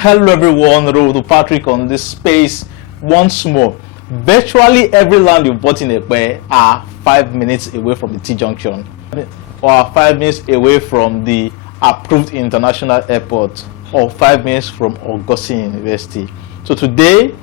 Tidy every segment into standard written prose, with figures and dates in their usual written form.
Hello everyone, Odo Patrick on this space once more. Virtually every land you've bought in Epe are 5 minutes away from the T Junction or 5 minutes away from the approved international airport or 5 minutes from Ogosin University. So today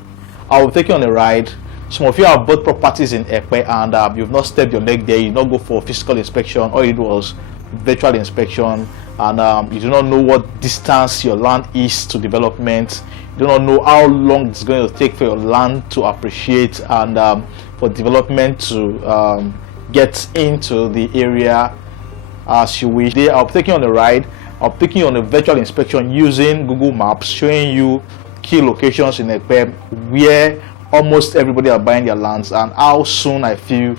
I will take you on a ride. Some of you have bought properties in Epe and you've not stepped your leg there. You not go for physical inspection, all you do was virtual inspection, and you do not know what distance your land is to development. You do not know how long it's going to take for your land to appreciate and for development to get into the area as you wish. Today I'll be taking you on a ride. I'll be taking you on a virtual inspection using Google Maps, showing you key locations in Epe where almost everybody are buying their lands and how soon I feel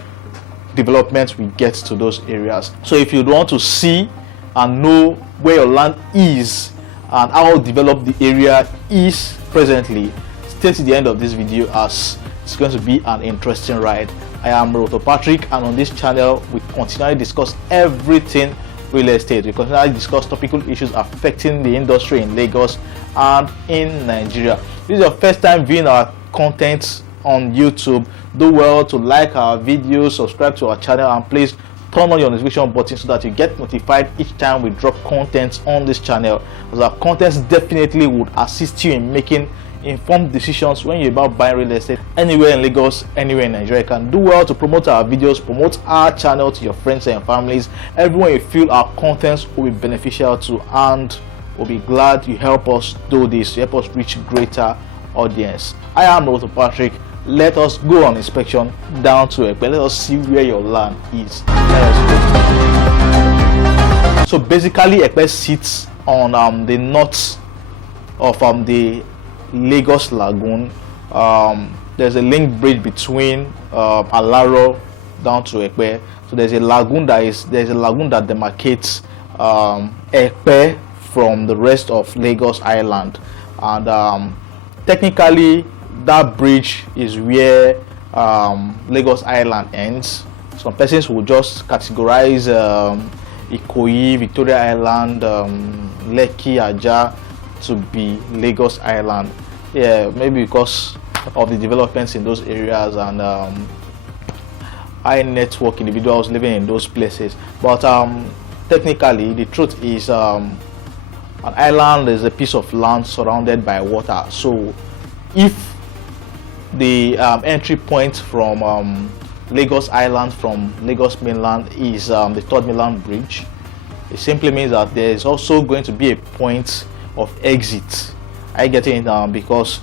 development will get to those areas. So if you want to see and know where your land is and how developed the area is presently, stay to the end of this video as it's going to be an interesting ride. I am Odo Patrick, and on this channel we continually discuss everything real estate. We continually discuss topical issues affecting the industry in Lagos and in Nigeria. If this is your first time viewing our content on YouTube, do well to like our videos, subscribe to our channel, and please turn on your notification button so that you get notified each time we drop content on this channel, because our contents definitely would assist you in making informed decisions when you're about buying real estate anywhere in Lagos, anywhere in Nigeria. You can do well to promote our videos, promote our channel to your friends and families, everyone you feel our contents will be beneficial to, and we'll be glad you help us do this, help us reach greater audience. I am Odo Patrick. Let us go on inspection down to Epe. Let us see where your land is. So basically Epe sits on the north of the Lagos Lagoon. There's a link bridge between Alaro down to Epe. So there's a lagoon that demarcates Epe from the rest of Lagos Island, and technically that bridge is where Lagos Island ends. Some persons will just categorize Ikoyi, Victoria Island, Lekki, Aja to be Lagos Island. Yeah, maybe because of the developments in those areas and high network individuals living in those places. But technically the truth is an island is a piece of land surrounded by water. So if the entry point from Lagos Island from Lagos mainland is the third mainland bridge, it simply means that there is also going to be a point of exit. I get it because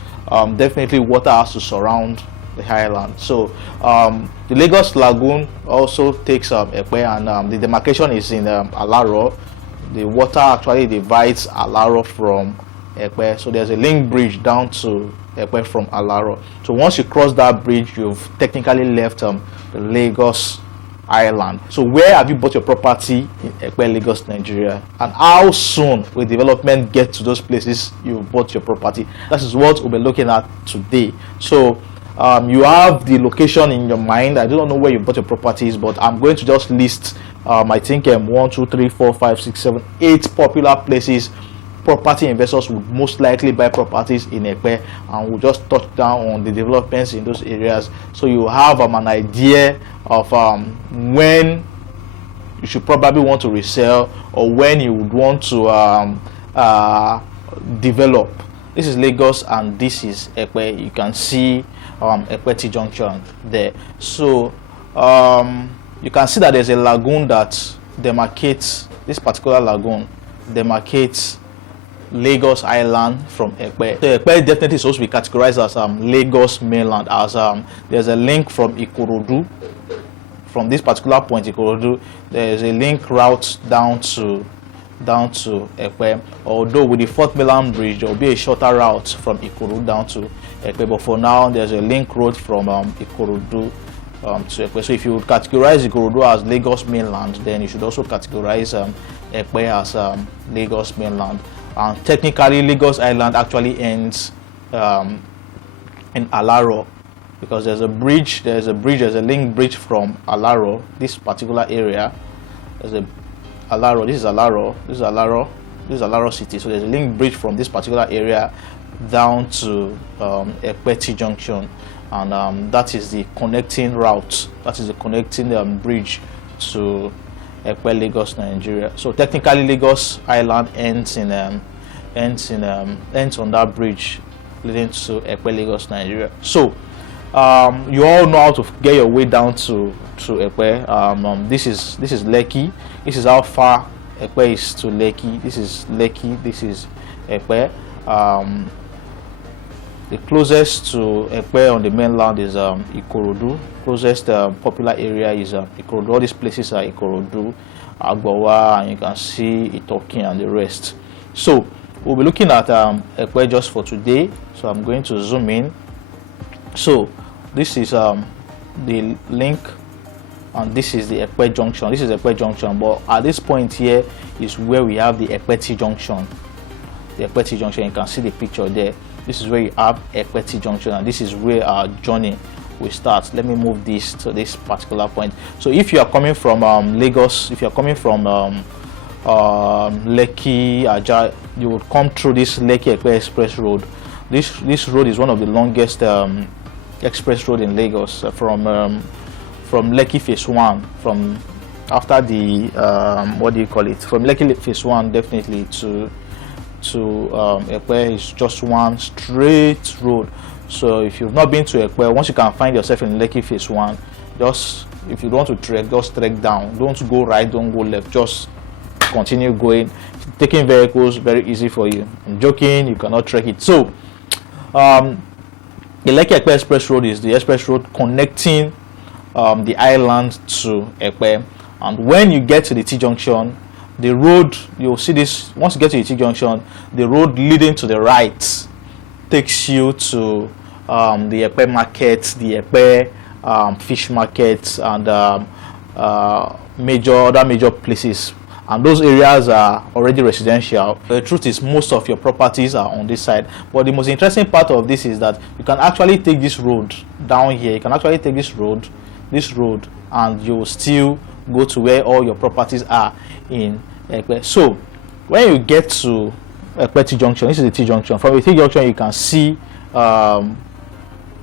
definitely water has to surround the island. So the Lagos Lagoon also takes Epe, and the demarcation is in Alaro. The water actually divides Alaro from Epe, so there's a link bridge down to Epe from Alaro. So once you cross that bridge, you've technically left the Lagos Island. So where have you bought your property in Epe, Lagos, Nigeria, and how soon will development get to those places you bought your property? That is what we'll be looking at today. So you have the location in your mind. I don't know where you bought your properties, but I'm going to just list I think 1, 2, 3, 4, 5, 6, 7, 8 popular places property investors would most likely buy properties in Epe, and we'll just touch down on the developments in those areas so you have an idea of when you should probably want to resell or when you would want to develop. This is Lagos and this is Epe. You can see Epe T Junction there. So you can see that there's a lagoon that demarcates, this particular lagoon demarcates Lagos Island from Epe. So Epe definitely is supposed to be categorized as Lagos mainland, as there's a link from Ikorodu. From this particular point, Ikorodu, there is a link route down to Epe. Although with the fourth mainland bridge, there will be a shorter route from Ikorodu down to Epe. But for now, there's a link road from Ikorodu to Epe. So if you categorize Ikorodu as Lagos mainland, then you should also categorize Epe as Lagos mainland. And technically Lagos Island actually ends in Alaro, because there's a link bridge from Alaro, this particular area. There's a Alaro, this is Alaro, This is Alaro city. So there's a link bridge from this particular area down to Epe T Junction, and that is the connecting route. That is the connecting bridge to Epe, Lagos, Nigeria. So technically, Lagos Island ends on that bridge leading to Epe, Lagos, Nigeria. So you all know how to get your way down to Epe. This is Lekki. This is how far Epe is to Lekki. This is Lekki. This is Epe. The closest to Epe on the mainland is Ikorodu. Closest popular area is Ikorodu. All these places are Ikorodu, Agbawa, and you can see Itoki and the rest. So we'll be looking at Epe just for today. So I'm going to zoom in. So this is the link, and this is the Epe Junction. This is Epe Junction, but at this point here is where we have the Epe T Junction. The Epe T Junction, you can see the picture there. This is where you have Epe T Junction, and this is where our journey will start. Let me move this to this particular point. So if you are coming from Lagos, if you are coming from Lekki, Aja, you would come through this Lekki Epe Express Road. This road is one of the longest express road in Lagos, from Lekki Phase 1, from after the what do you call it, from Lekki Phase 1 definitely to Epe is just one straight road. So if you've not been to Epe, once you can find yourself in Lekki Phase 1, just if you want to trek, just trek down. Don't go right, don't go left, just continue going. Taking vehicles, very easy for you. I'm joking, you cannot trek it. So the Lekki Epe Express Road is the express road connecting the island to Epe. And when you get to the T Junction, the road, you'll see this, once you get to the T Junction, the road leading to the right takes you to the Epe market, the Epe fish markets, and other major places. And those areas are already residential. The truth is, most of your properties are on this side. But the most interesting part of this is that you can actually take this road down here. You can actually take this road, and you will still go to where all your properties are in Epe. So when you get to Epe T Junction, this is the T Junction. From the T Junction, you can see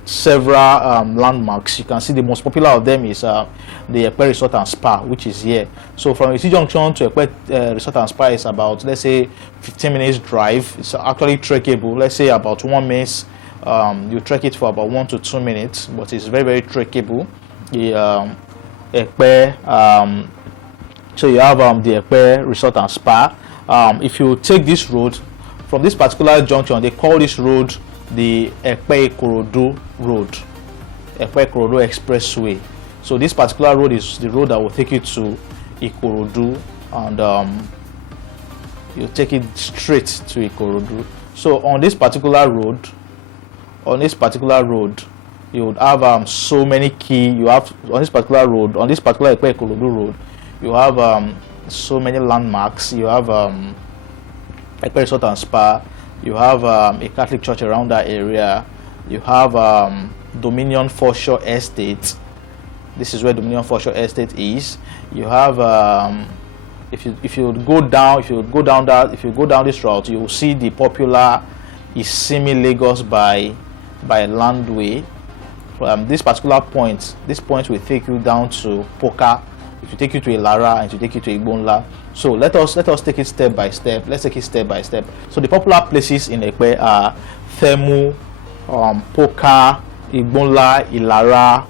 several landmarks. You can see the most popular of them is the Epe Resort and Spa, which is here. So from the T Junction to Epe Resort and Spa is about, let's say, 15 minutes drive. It's actually trekkable. Let's say about 1 minute. You trek it for about 1 to 2 minutes, but it's very, very trekkable. The Epe, so you have the Epe Resort and Spa. If you take this road from this particular junction, they call this road the Epe Ikorodu Road, Epe Ikorodu Expressway. So this particular road is the road that will take you to Ikorodu, and you take it straight to Ikorodu. So on this particular road, you would have so many key. You have on this particular road, on this particular Epe Ikorodu road, you have so many landmarks. You have Epe Resort and Spa. You have a Catholic church around that area. You have Dominion Foreshore Estate. This is where Dominion Foreshore Estate is. You have if you go down this route, you will see the popular Isimi Lagos by Landwey. This particular point, will take you down to Poka. It will take you to Ilara, and it will take you to Igbonla. So let us take it step by step. Let's take it step by step. So the popular places in Epe are Temu, Poka, Igbonla, Ilara,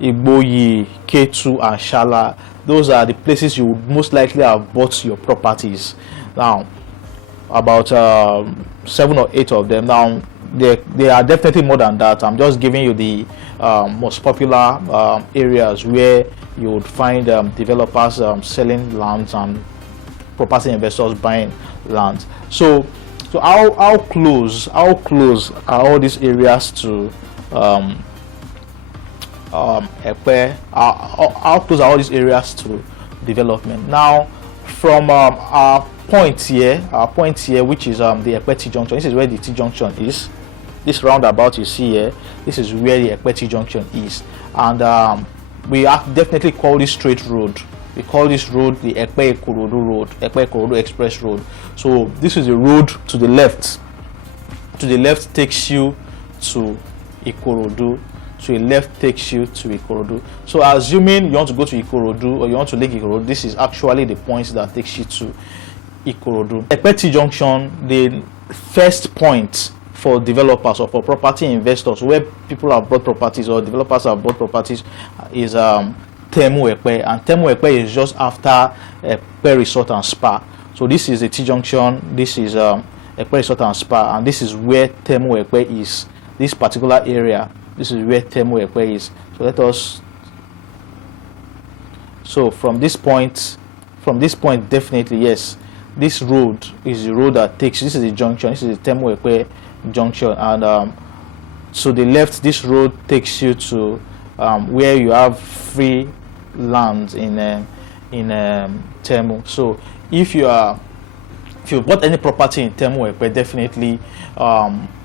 Igboyi, Ketu, and Shala. Those are the places you would most likely have bought your properties. Now, about 7 or 8 of them. Now, they are definitely more than that. I'm just giving you the most popular areas where you would find developers selling lands and property investors buying land. So how close are all these areas to Epe? How close are all these areas to development? Now, from our point here, which is the Epe T Junction. This is where the T Junction is. This roundabout you see here, this is where the Epe T Junction is, and we definitely call this straight road We call this road the Epe Ikorodu Road, Epe Ikorodu Express Road. So this is the road to the left. To the left takes you to Ikorodu. To the left takes you to Ikorodu. So assuming you want to go to Ikorodu or you want to Lekki Ikorodu, this is actually the point that takes you to Ikorodu. Epe T Junction, the first point for developers or for property investors where people have bought properties or developers have bought properties is Temu Epe, and Temu Epe is just after Epe Resort and Spa. So this is the T Junction, this is Epe Resort and Spa, and this is where Temu Epe is. This particular area, this is where Temu Epe is. So let us. So from this point, definitely yes, this road is the road that takes. This is the junction. This is the Temu Epe junction, and so the left, this road takes you to where you have free land in Temu. So if you bought any property in Temu Epe, definitely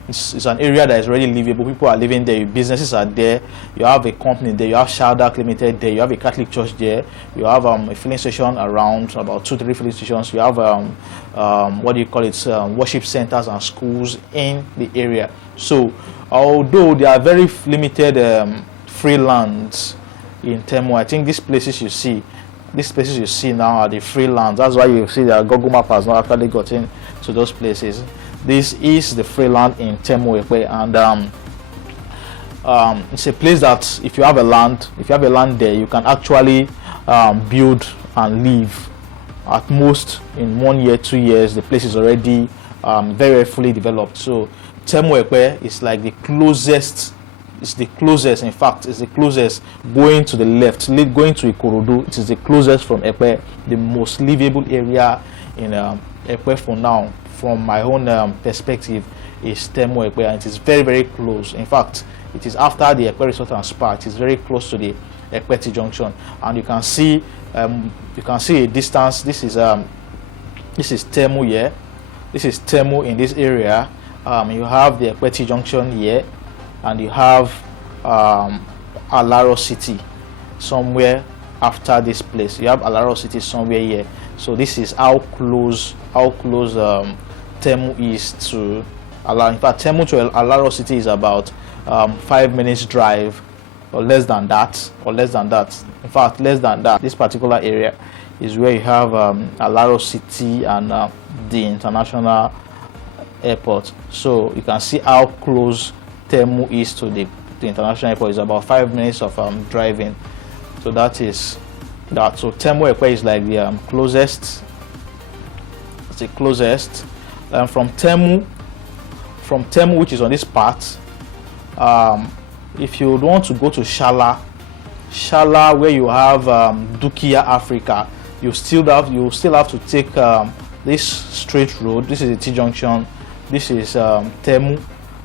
it's an area that is already livable. People are living there, businesses are there, you have a company there, you have Shala Limited there, you have a Catholic church there, you have a filling station around, about 2-3 filling stations, you have what do you call it, worship centers and schools in the area. So although there are very limited free lands in Temu, I think these places you see now are the free lands. That's why you see that Google Map has not actually gotten to those places. This is the free land in Temu Epe, and it's a place that if you have a land there, you can actually build and live. At most in 1 year, 2 years, the place is already very fully developed. So Temu Epe is like the closest. It's the closest. In fact, it's the closest going to the left, going to Ikorodu. It is the closest from Epe, the most livable area in Epe for now. From my own perspective, is Temu Epe, and it is very, very close. In fact, it is after the Epe Resort and Spa. It is very close to the Epe T Junction, and you can see a distance. This is Temu here. This is Temu in this area. You have the Epe T Junction here, and you have Alaro City somewhere after this place. You have Alaro City somewhere here. So this is how close Temu is to Alaro. In fact, Temu to Alaro City is about 5 minutes drive, or less than that. In fact, less than that. This particular area is where you have Alaro City and the international airport. So you can see how close Temu is to the international airport. Is about 5 minutes of driving. So that is that. So Temu Epe is like the closest. It's the closest. From Temu, which is on this part, if you want to go to Shala, where you have Dukia Africa, you still have to take this straight road. This is the T Junction. This is Temu.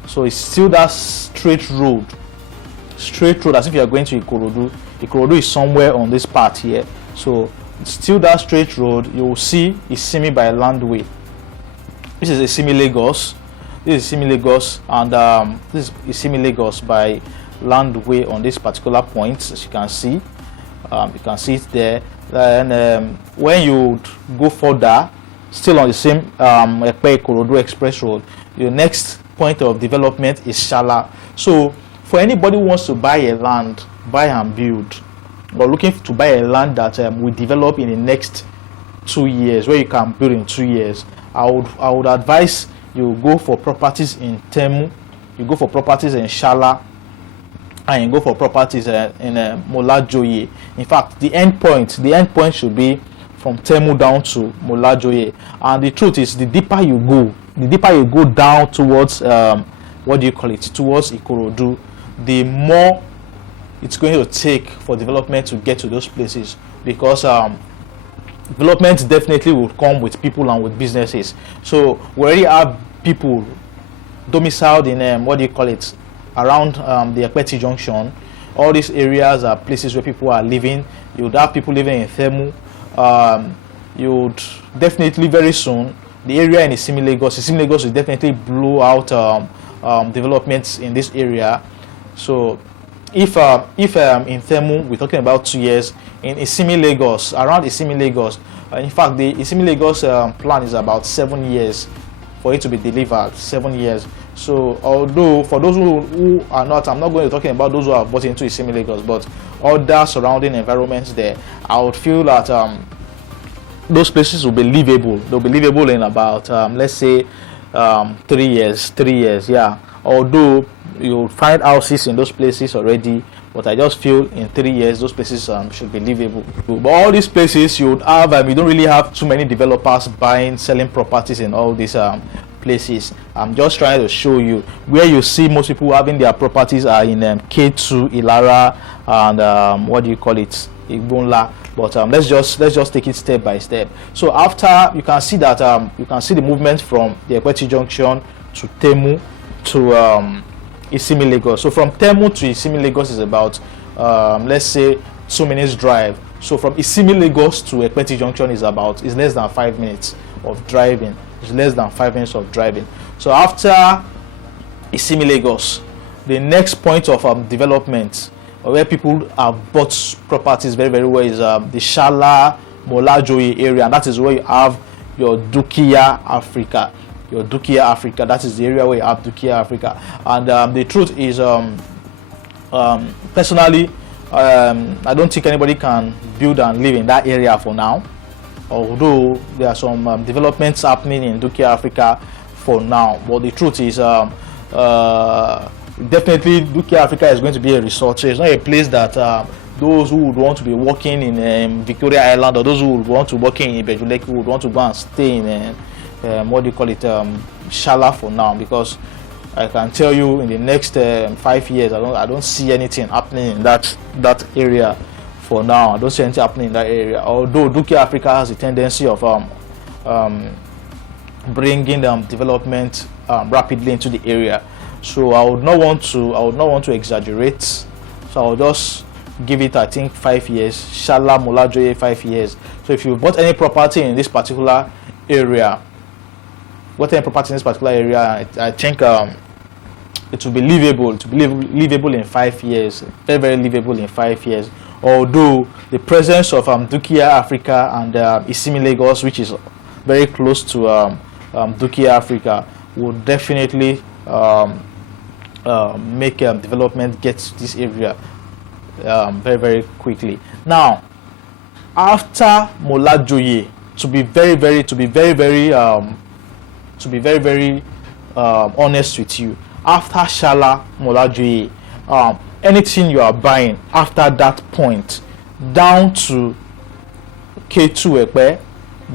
So it's still that straight road as if you are going to Ikorodu. Ikorodu is somewhere on this part here. So it's still that straight road. You will see Isimi by landwey. This is Isimi Lagos. This is Isimi Lagos, and this is Isimi Lagos by landwey on this particular point. As you can see it there. Then when you go further, still on the same Epe Ikorodu Express Road, your next point of development is Shala. So for anybody who wants to buy a land, buy and build, or looking to buy a land that will develop in the next 2 years, where you can build in 2 years, I would advise you go for properties in Temu, you go for properties in Shala, and you go for properties in Molajoye. In fact, the end point should be from Temu down to Molajoye. And the truth is, the deeper you go down towards towards Ikorodu, the more it's going to take for development to get to those places, because development definitely will come with people and with businesses. So we already have people domiciled in around the Epe T Junction. All these areas are places where people are living. You would have people living in Temu. You would definitely very soon, the area in Isimi Lagos will definitely blow out developments in this area. So if in Temu we're talking about 2 years, in Isimi Lagos, around Isimi Lagos, in fact the Isimi Lagos plan is about 7 years for it to be delivered. 7 years. So although for those who are not, I'm not going to be talking about those who have bought into Isimi Lagos, but other surrounding environments there, I would feel that those places will be livable. They'll be livable in about let's say 3 years. 3 years, yeah. Although you'll find houses in those places already, but I just feel in 3 years those places should be livable. But all these places you would have, you don't really have too many developers buying, selling properties in all these places. I'm just trying to show you where you see most people having their properties are in Ketu, Ilara, and what do you call it, Igbonla. But let's just take it step by step. So after, you can see that you can see the movement from the T Junction to Temu to Isimi Lagos. So from Temu to Isimi Lagos is about let's say 2 minutes drive. So from Isimi Lagos to Epe Junction is less than 5 minutes of driving. It's less than 5 minutes of driving. So after Isimi Lagos, the next point of development where people have bought properties very, very well is the Shala Molajoye area, and that is where you have your Dukia Africa. Your Dukia Africa, that is the area where you have Dukia Africa. And the truth is, personally, I don't think anybody can build and live in that area for now, although there are some developments happening in Dukia Africa for now. But the truth is, definitely Dukia Africa is going to be a resort. So it's not a place that those who would want to be working in Victoria Island, or those who would want to work in Ibeju-Lekki would want to go and stay in what do you call it, Shala for now, because I can tell you in the next 5 years I don't see anything happening in that area for now. I don't see anything happening in that area, although Dukia Africa has a tendency of bringing development rapidly into the area. So I would not want to exaggerate, so I'll just give it, I think, 5 years. Shala Molajoye, 5 years. So if you bought any property in this particular area, I think it will be livable. It will be livable in 5 years. Very, very livable in 5 years. Although the presence of Dukia Africa and Isimi Lagos, which is very close to Dukia Africa, would definitely make development get to this area very, very quickly. Now, after Molajoye, to be very, very honest with you, after Shala Molajoye, anything you are buying after that point, down to Ketu Epe,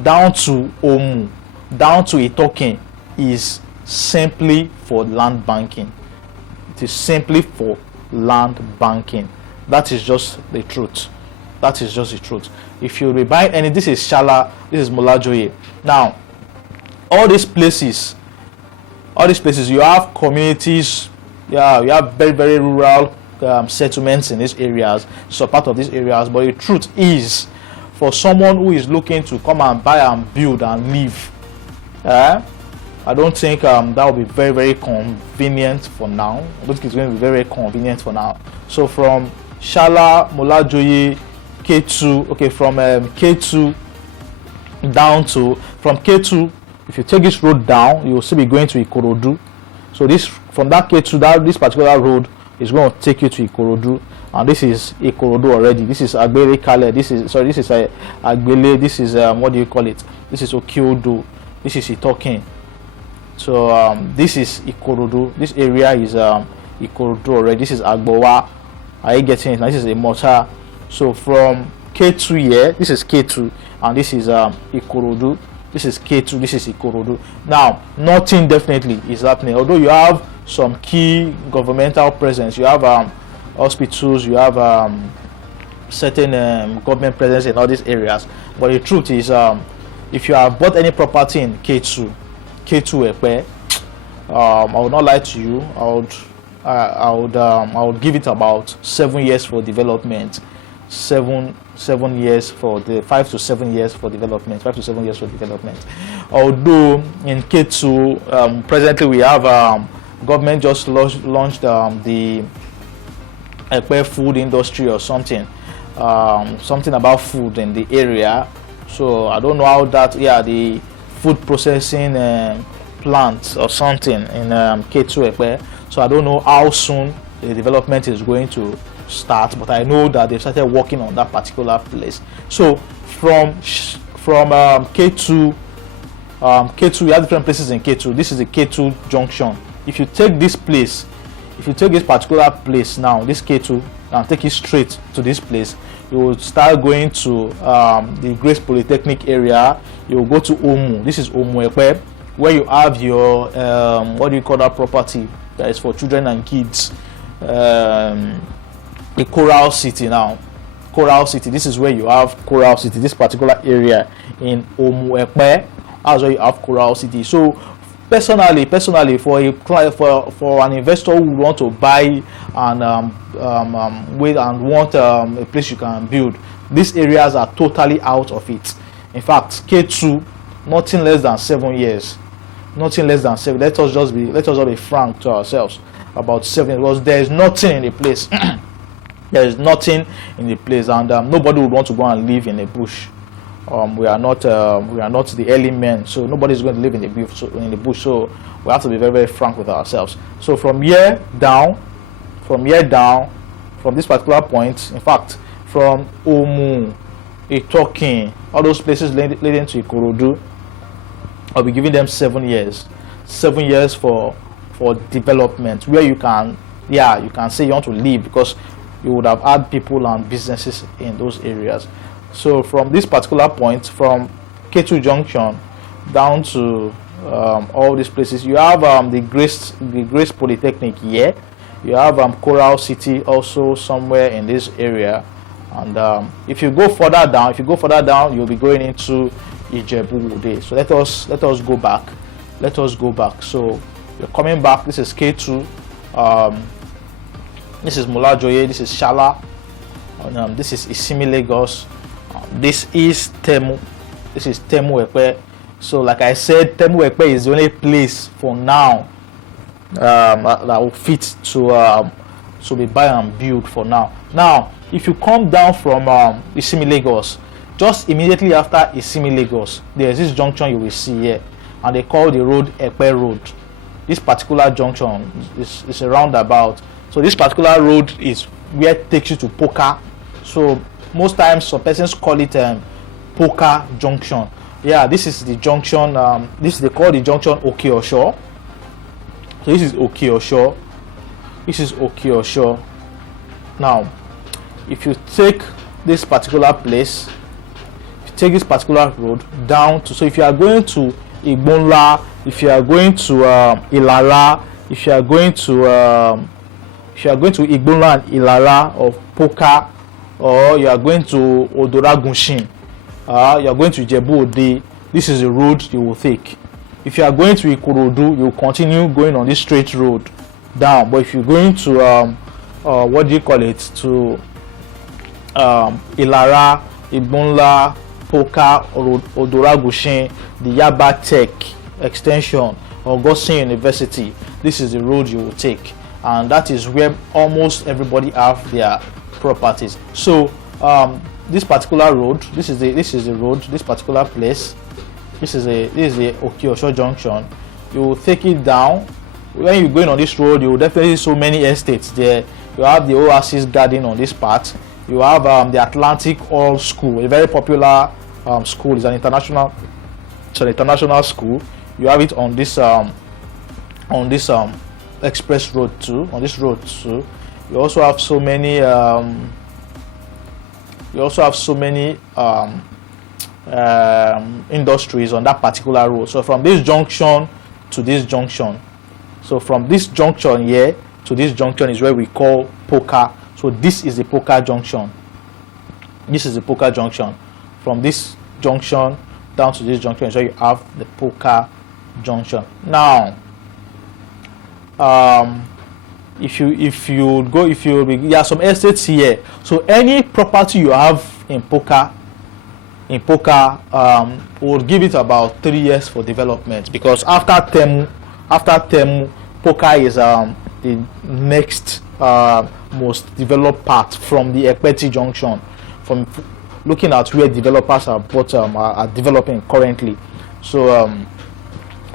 down to Omu, down to Itokin, is simply for land banking. It is simply for land banking. That is just the truth. That is just the truth. If you buy any, this is Shala, this is Molajoye. Now, all these places, you have communities, yeah, you have very, very rural settlements in these areas, so part of these areas. But the truth is, for someone who is looking to come and buy and build and live, I don't think that will be very, very convenient for now. I don't think it's going to be very, very convenient for now. So from Shala, Molajoye, Ketu, okay, from Ketu down to, from Ketu, if you take this road down, you will still be going to Ikorodu. So this, from that Ketu, this particular road is going to take you to Ikorodu, and this is Ikorodu already. This is Agbele Kale. This is Agbele. This is what do you call it? This is Okiodo. This is Itokin. So this is Ikorodu. This area is Ikorodu already. This is Agbowa. Are you getting it? Now this is a mortar. So from Ketu here, this is Ketu, and this is Ikorodu. This is Ketu, this is Ikorodu. Now, nothing definitely is happening. Although you have some key governmental presence, you have hospitals, you have certain government presence in all these areas. But the truth is, if you have bought any property in Ketu Epe, I would not lie to you. I would give it about 7 years for development. 7 years for the 5 to 7 years for development. 5 to 7 years for development. Although in Ketu, presently we have government just launched the Epe food industry or something, something about food in the area. So I don't know how that, yeah, the food processing plant or something in Ketu Epe. So I don't know how soon the development is going to start, but I know that they started working on that particular place. So from Ketu, we have different places in Ketu. This is the Ketu Junction. If you take this place, if you take this particular place now, this Ketu, and take it straight to this place, you will start going to the Grace Polytechnic area. You will go to Omu. This is Omu Epe, where you have your what do you call that property that is for children and kids, the Coral City. Now Coral City, this is where you have Coral City, this particular area in Omu Epe. That's where you have Coral City. So personally for an investor who want to buy and wait and want a place you can build, these areas are totally out of it. In fact, K2, nothing less than 7 years, nothing less than 7. Let us just be frank to ourselves about 7, because there is nothing in the place. There is nothing in the place, and nobody would want to go and live in a bush. We are not the early men, so nobody is going to live in the bush. So we have to be very, very frank with ourselves. So from here down, from this particular point, in fact, from Omu, Itokin, all those places leading to Ikorodu, I'll be giving them 7 years. 7 years for development, where you can say you want to live, because you would have had people and businesses in those areas. So from this particular point, from Ketu Junction down to all these places, you have the Grace Polytechnic here. You have Coral City also somewhere in this area, and if you go further down, you'll be going into Ijebu-Lekki. So let us go back. So you're coming back. This is Ketu. This is Mulajoye. This is Shala. And, this is Isimi Lagos. This is Temu. This is Temu Epe. So like I said, Temu Epe is the only place for now that will fit to be buy and build for now. Now, if you come down from Isimi Lagos, just immediately after Isimi Lagos, there is this junction you will see here, and they call the road Epe Road. This particular junction is a roundabout. So this particular road is where it takes you to Poka. So most times some persons call it Poka Junction. Yeah, this is the junction. They call the junction Okeosho. So this is Okeosho. Now, if you take this particular place, if you take this particular road down to, so if you are going to Igbonla, if you are going to Ilara, if you are going to Igbonla and Ilara or Poka, or you are going to Odo-Ogun, you are going to Ijebu-Ode, this is the road you will take. If you are going to Ikorodu, you will continue going on this straight road down. But if you're going to what do you call it, to Ilara, Igbonla, Poka, or Odo-Ogun, the Yaba Tech Extension, or Gosin University, this is the road you will take, and that is where almost everybody have their properties. So this particular road, this is the road, this particular place, this is the Okeosho Junction. You will take it down. When you're going on this road, you will definitely see so many estates there. You have the Oasis Garden on this part. You have the Atlantic All School, a very popular school. It's an international school. You have it on this express road too. On this road too, you also have so many. Industries on that particular road. So from this junction to this junction, so from this junction here to this junction is where we call Poka. So this is the Poka junction. This is the Poka junction. From this junction down to this junction is where you have the Poka junction. Now, there are some estates here. So any property you have in Poka will give it about 3 years for development, because after Temu, Poka is the next most developed part from the Epe T Junction, from looking at where developers are developing currently. So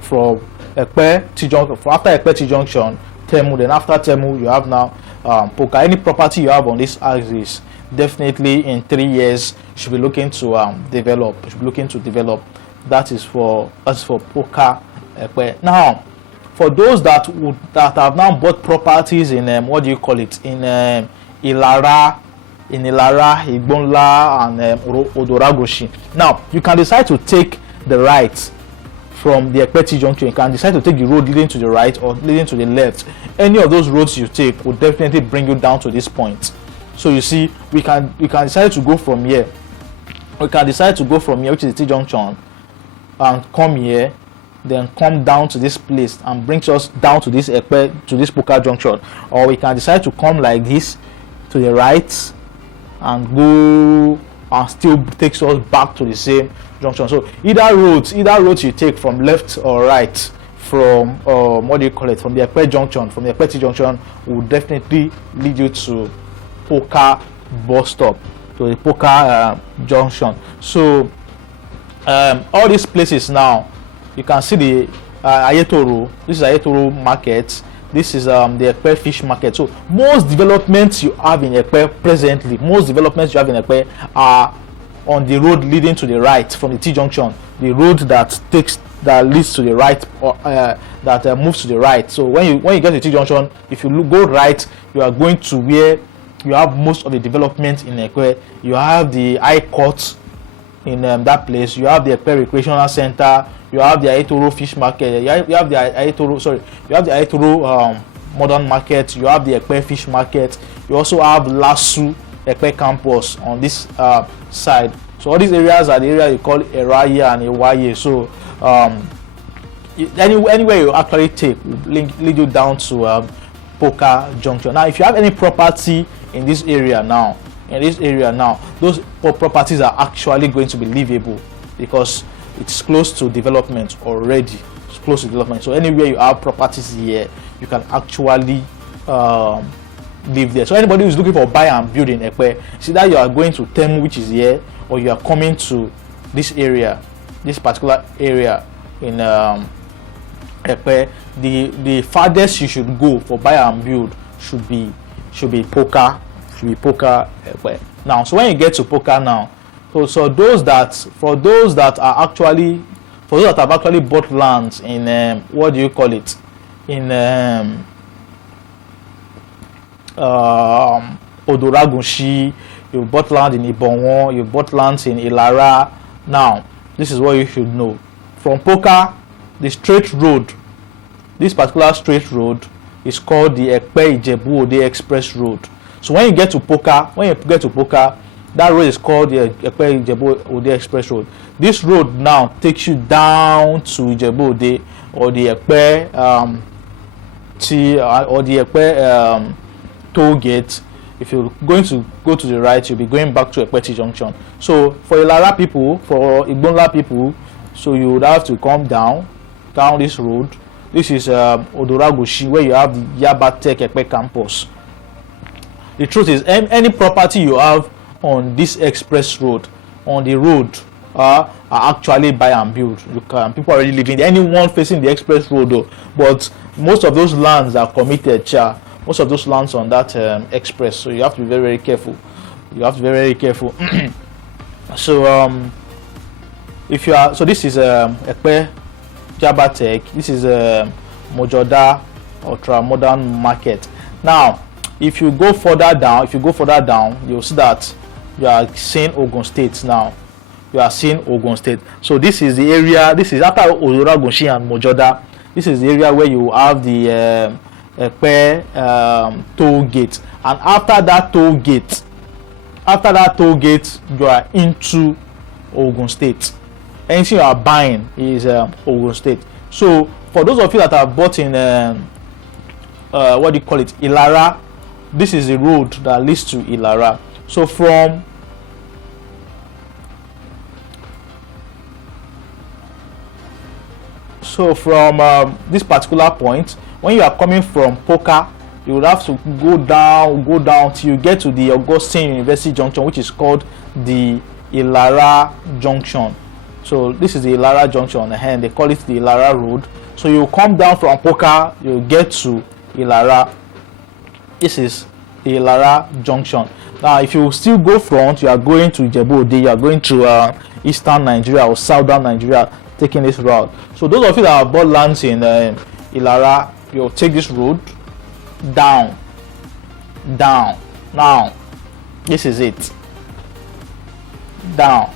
from Epe T Junction, after Epe T Junction, Temu, then after Temu you have now Poka. Any property you have on this axis, definitely in 3 years you should be looking to develop. You should be looking to develop. That is for Poka Epe. Now, for those that have now bought properties in what do you call it, in Ilara, Igbonla, and Odo-Ogun. Now you can decide to take the right from the Epe T Junction. You can decide to take the road leading to the right or leading to the left. Any of those roads you take will definitely bring you down to this point. So you see, we can decide to go from here. We can decide to go from here, which is the T Junction, and come here, then come down to this place and brings us down to this Poka Junction. Or we can decide to come like this to the right and go and still takes us back to the same junction. So either roads you take from left or right from what do you call it, from the Epe Junction, from the Epe T Junction, will definitely lead you to Poka bus stop, to the Poka Junction. So all these places now, you can see the Ayetoro. This is Ayetoro market. This is the Epe fish market. So most developments you have in Epe presently, are on the road leading to the right from the T Junction, the road that leads to the right, or that moves to the right. So when you get to T Junction, if you go right, you are going to where you have most of the development in Epe. You have the High Court in that place. You have the Epe Recreational Center. You have the Ayetoro fish market. You have the Ayetoro modern market. You have the Epe fish market. You also have Lasu Epe campus on this side. So all these areas are the area you call Eraye and Ewaye. So anywhere you actually take will lead you down to Poka Junction. Now, if you have any property in this area now, those properties are actually going to be livable because it's close to development already. It's close to development. So anywhere you have properties here, you can actually live there. So anybody who's looking for buy and build in Epe, see that you are going to Temu, which is here, or you are coming to this area, this particular area in Epe, the farthest you should go for buy and build should be Poka Epe. Now, so when you get to Poka now, so those that have actually bought lands in what do you call it, in Odo-Ogun, you bought land in Ibonwo, you bought lands in Ilara. Now, this is what you should know. From Poka, the straight road, this particular straight road is called the Epe Ijebu-Ode Express Road. So when you get to Poka, that road is called the Epe Ijebu-Ode Express Road. This road now takes you down to Ijebu-Ode or the Epe toll gate. If you're going to go to the right, you'll be going back to Epe T Junction. So for Ilara people, for Igbonla people, so you would have to come down this road. This is Odo-Ogun, where you have the Yaba Tech Epe campus. The truth is, any property you have on this express road, on the road, are actually buy and build. People are already living there. Anyone facing the express road, though, but most of those lands are committed. Most of those lands on that express, so you have to be very, very careful. So if you are, so this is Epe Jaba Tech. This is Mojoda Ultra Modern Market. Now, if you go further down, you'll see that you are seeing Ogun State now. You are seeing Ogun State. So this is the area. This is after Odo-Ogun and Mojoda. This is the area where you have the Epe toll gate, and after that toll gate, you are into Ogun State. Anything you are buying is Ogun State. So for those of you that have bought in what do you call it, Ilara, this is the road that leads to Ilara. So from this particular point, when you are coming from Poka you would have to go down till you get to the Augustine University Junction, which is called the Ilara Junction. So this is the Ilara Junction, and they call it the Ilara Road. So you come down from Poka, you get to Ilara. This is the Ilara Junction. Now if you still go front, you are going to Ijebu-Ode, you are going to eastern Nigeria or southern Nigeria, taking this route. So those of you that have bought lands in Ilara, you'll take this road down. Now this is it, down.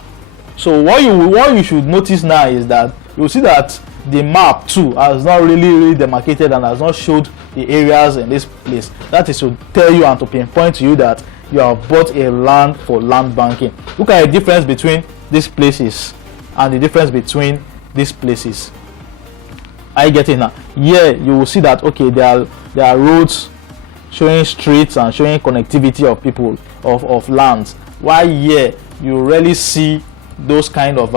So what you should notice now is that you'll see that the map too has not really demarcated and has not showed the areas in this place. That is to tell you and to pinpoint to you that you have bought a land for land banking. Look at the difference between these places and the difference between these places. I get it now. Here you will see that okay, there are roads showing streets and showing connectivity of people of lands. While here you rarely see those kind of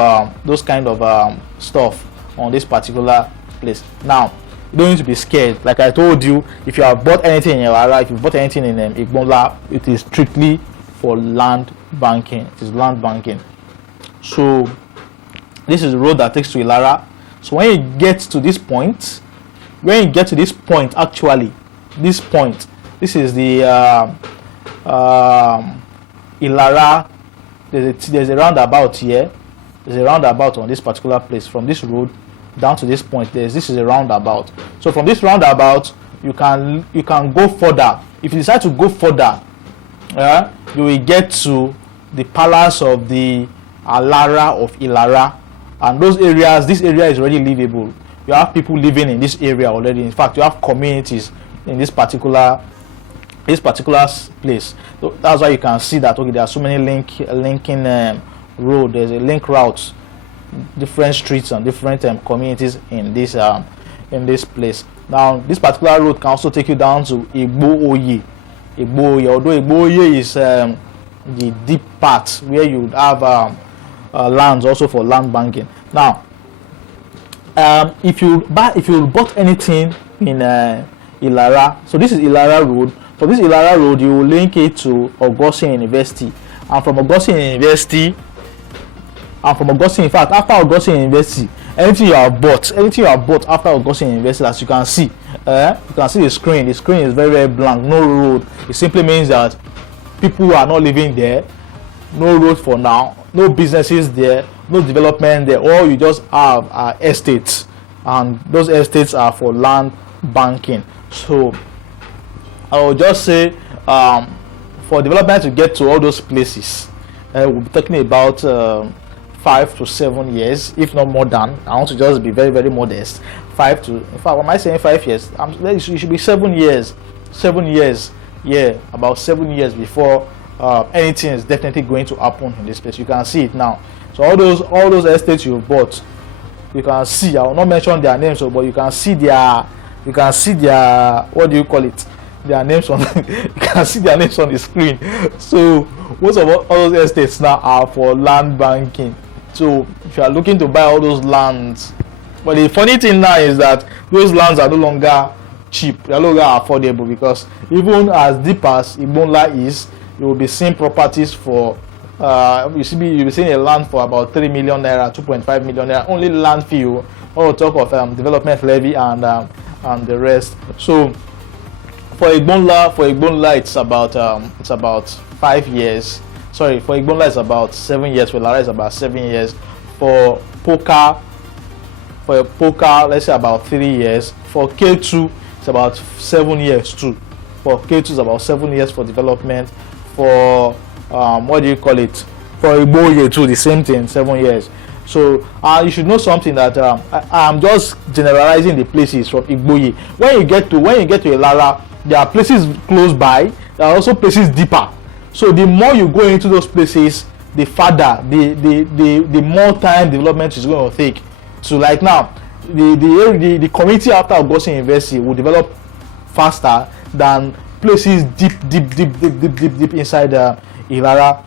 stuff on this particular place. Now you don't need to be scared. Like I told you, if you have bought anything in Ilara, if you bought anything in Igbonla, it is strictly for land banking. It is land banking. So this is the road that takes to Ilara. So when you get to this point, actually this point, this is the Ilara. There's a roundabout here. There's a roundabout on this particular place. From this road down to this point, this is a roundabout. So from this roundabout, you can go further. If you decide to go further, you will get to the palace of the Alara of Ilara, and those areas. This area is already livable. You have people living in this area already. In fact, you have communities in this particular place. So that's why you can see that okay, there are so many linking road. There's a link routes, different streets and different communities in this place. Now this particular road can also take you down to Igbo-Oye. Although Igbo-Oye is the deep part where you would have lands also for land banking. Now if you bought anything in Ilara, so this is Ilara Road. For this Ilara Road, you will link it to Augustine University, and from Augustine University, in fact, after Augustine University, anything you have bought after Augustine University, as you can see, you can see the screen. The screen is very, very blank, no road. It simply means that people are not living there, no road for now, no businesses there, no development there. All you just have are estates, and those estates are for land banking. So I will just say for development to get to all those places, we'll be talking about 5 to 7 years, if not more than. I want to just be very, very modest. In fact, am I saying 5 years? It should be 7 years. 7 years, yeah, about 7 years before anything is definitely going to happen in this place. You can see it now. So all those estates you bought, you can see. I will not mention their names, but you can see their what do you call it? Their names on you can see their names on the screen. So most of all those estates now are for land banking. So if you are looking to buy all those lands, but the funny thing now is that those lands are no longer cheap, they are no longer affordable, because even as deep as Igbonla is, you will be seeing properties for you'll be seeing a land for about 3 million naira, 2.5 million naira, only land fee, all talk of development levy and the rest. So for Igbonla it's about 5 years. Sorry, for Igbonla it's about 7 years. For Ilara it's about 7 years. For Poka, let's say about 3 years. For Ketu it's about 7 years too. For Ketu it's about 7 years for development. For what do you call it? For Igbo too, the same thing, 7 years. So you should know something that I'm just generalizing the places from Igbo. When you get to Ilara, there are places close by. There are also places deeper. So the more you go into those places, the farther, the more time development is going to take. So like now, the community after Augustine University will develop faster than places deep inside Ilara.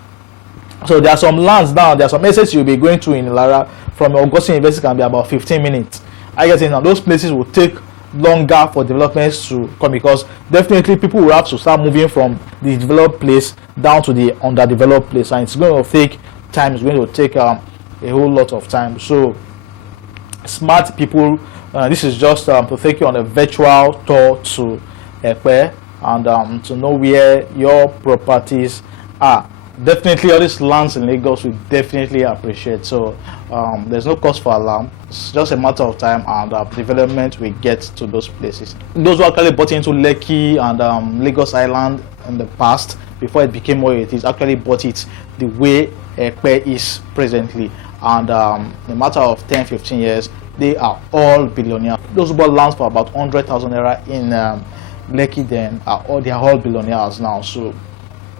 So there are some lands now, there are some assets you'll be going to in Ilara from Augustine University can be about 15 minutes. I guess now those places will take longer for developments to come, because definitely people will have to start moving from the developed place down to the underdeveloped place, and it's going to take time. It's going to take a whole lot of time. So smart people, this is just to take you on a virtual tour to Epe, and to know where your properties are. Definitely all these lands in Lagos we definitely appreciate. So there's no cause for alarm. It's just a matter of time, and development will get to those places. Those who actually bought into Lekki and Lagos Island in the past, before it became what it is, actually bought it the way Epe is presently, and in a matter of 10-15 years they are all billionaires. Those who bought lands for about 100,000 naira in Lekki then they are all billionaires now. So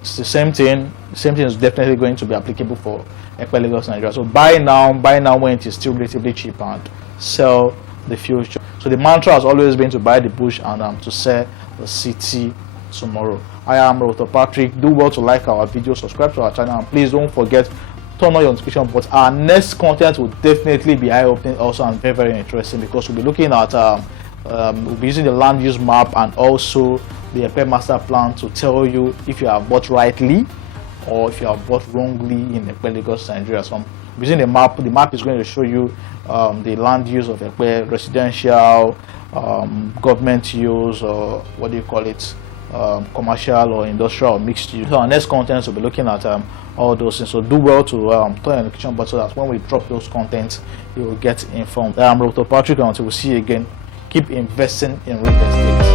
it's the same thing. The same thing is definitely going to be applicable for Epe Lagos, Nigeria. So buy now when it is still relatively cheap, and sell the future. So the mantra has always been to buy the bush and to sell the city tomorrow. I am Dr. Patrick. Do well to like our video, subscribe to our channel, and please don't forget turn on your notification. But our next content will definitely be eye-opening also, and very, very interesting, because we'll be looking at we'll be using the land use map and also the Epe master plan to tell you if you have bought rightly or if you have bought wrongly in Epe Lagos, Nigeria. So using the map is going to show you the land use of Epe, residential, government use, or what do you call it, commercial or industrial or mixed use. So our next content will be looking at all those things. So do well to turn on the notification button, so that when we drop those contents you will get informed. I'm Dr. Patrick, and until we see you again, keep investing in real estate.